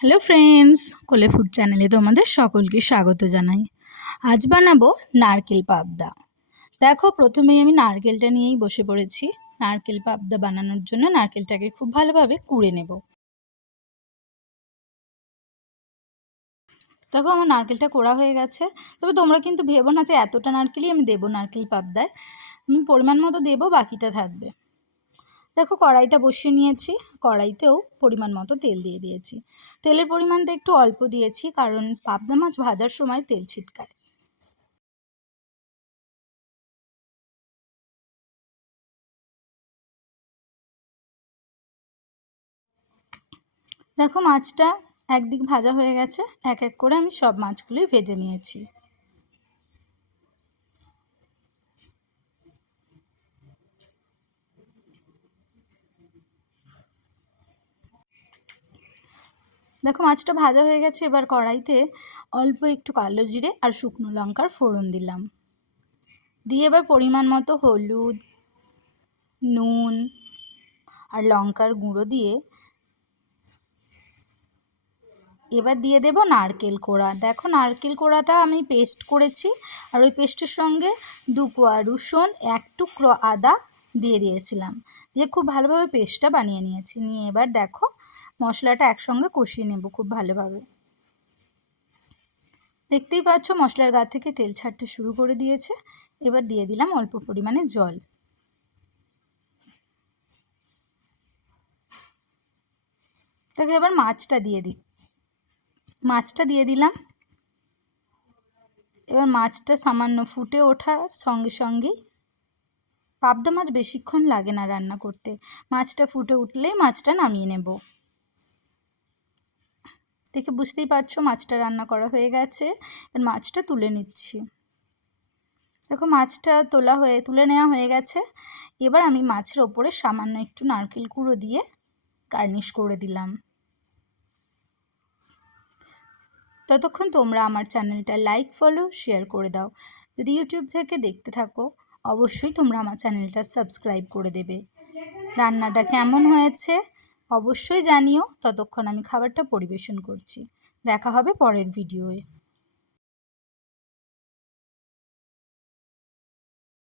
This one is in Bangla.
হ্যালো ফ্রেন্ডস, কোলে ফুড চ্যানেলে তোমাদের সকলকে স্বাগত জানাই। আজ বানাবো নারকেল পাবদা। দেখো, প্রথমেই আমি নারকেলটা নিয়েই বসে পড়েছি। নারকেল পাবদা বানানোর জন্য নারকেলটাকে খুব ভালোভাবে কুড়ে নেব। দেখো, আমার নারকেলটা কোড়া হয়ে গেছে। তবে তোমরা কিন্তু ভেবো না যে এতটা নারকেলই আমি দেবো নারকেল পাবদায়। আমি পরিমাণ মতো দেবো, বাকিটা থাকবে। দেখো, কড়াইটা বসিয়ে নিয়েছি। কড়াইতেও পরিমাণ মতো তেল দিয়ে দিয়েছি। তেলের পরিমাণটা একটু অল্প দিয়েছি, কারণ পাবদা মাছ ভাজার সময় তেল ছিটকায়। দেখো, মাছটা একদিক ভাজা হয়ে গেছে। এক এক করে আমি সব মাছগুলোই ভেজে নিয়েছি। দেখো, মাছটা ভাজা হয়ে গেছে। এবার কড়াইতে অল্প একটু কালো জিরে আর শুকনো লঙ্কার ফোড়ন দিলাম। দিয়ে এবার পরিমাণ মতো হলুদ, নুন আর লঙ্কার গুঁড়ো দিয়ে এবার দিয়ে দেব নারকেল কোড়া। দেখো, নারকেল কোড়াটা আমি পেস্ট করেছি, আর ওই পেস্টের সঙ্গে 2 কোয়া রসুন, 1 টুকরো আদা দিয়ে দিয়েছিলাম। দিয়ে খুব ভালোভাবে পেস্টটা বানিয়ে নিয়েছি। নিয়ে এবার দেখো, মশলাটা একসঙ্গে কষিয়ে নেব খুব ভালোভাবে। দেখতেই পাচ্ছ, মশলার গা থেকে তেল ছাড়তে শুরু করে দিয়েছে। এবার দিয়ে দিলাম অল্প পরিমাণে জল। তাকে এবার মাছটা দিয়ে দিলাম। এবার মাছটা সামান্য ফুটে ওঠার সঙ্গে সঙ্গেই, পাবদা মাছ বেশিক্ষণ লাগে না রান্না করতে, মাছটা ফুটে উঠলেই মাছটা নামিয়ে নেব। দেখে বুঝতেই পারছো মাছটা রান্না করা হয়ে গেছে। এবার মাছটা তুলে নিচ্ছি। দেখো, মাছটা তুলে নেওয়া হয়ে গেছে। এবার আমি মাছের ওপরে সামান্য একটু নারকেল কুড়ো দিয়ে গার্নিশ করে দিলাম। ততক্ষণ তোমরা আমার চ্যানেলটা লাইক, ফলো, শেয়ার করে দাও। যদি ইউটিউব থেকে দেখতে থাকো, অবশ্যই তোমরা আমার চ্যানেলটা সাবস্ক্রাইব করে দেবে। রান্নাটা কেমন হয়েছে অবশ্যই জানিও। ততক্ষণ আমি খাবারটা পরিবেশন করছি। দেখা হবে পরের ভিডিওয়ে।